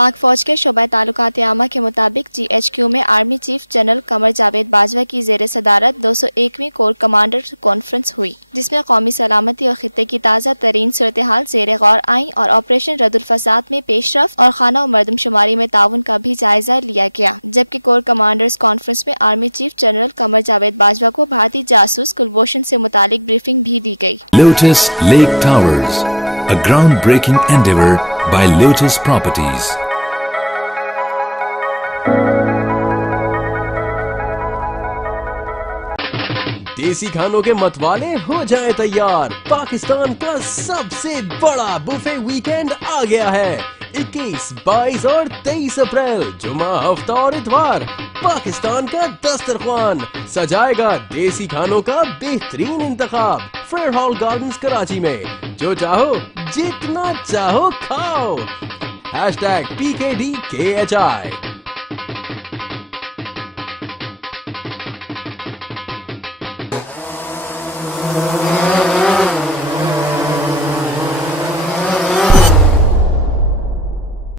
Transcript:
पाक फौज के शोबा ताल्लुकात आमा के मुताबिक GHQ में army chief general Qamar Javed Bajwa की ज़ेर सदारत 201वीं कोर कमांडर कॉन्फ्रेंस हुई, जिसमें कौमी सलामती और खित्ते की ताज़ा तरीन सूरत हाल ज़ेर गौर आई और ऑपरेशन रद्दुल फसाद में पेशरफ और खाना और मरदमशुमारी में ताउन का भी जायजा लिया गया। जबकि कोर कमांडर्स कॉन्फ्रेंस में army chief general Qamar Javed Bajwa को भारतीय जासूस कुलभूषण से मुतालिक ब्रीफिंग भी दी गई। Lotus Lake Towers, a groundbreaking endeavor by Lotus Properties. देसी खानों के मतवाले हो जाएं तैयार। पाकिस्तान का सबसे बड़ा बुफे वीकेंड आ गया है। 21, 22 और 23 अप्रैल जुमा, हफ्ता और इतवार पाकिस्तान का दस्तरख्वान सजाएगा देसी खानों का बेहतरीन इंतखाब फेयर हॉल गार्डन्स कराची में। जो चाहो जितना चाहो खाओ। #PKDKHI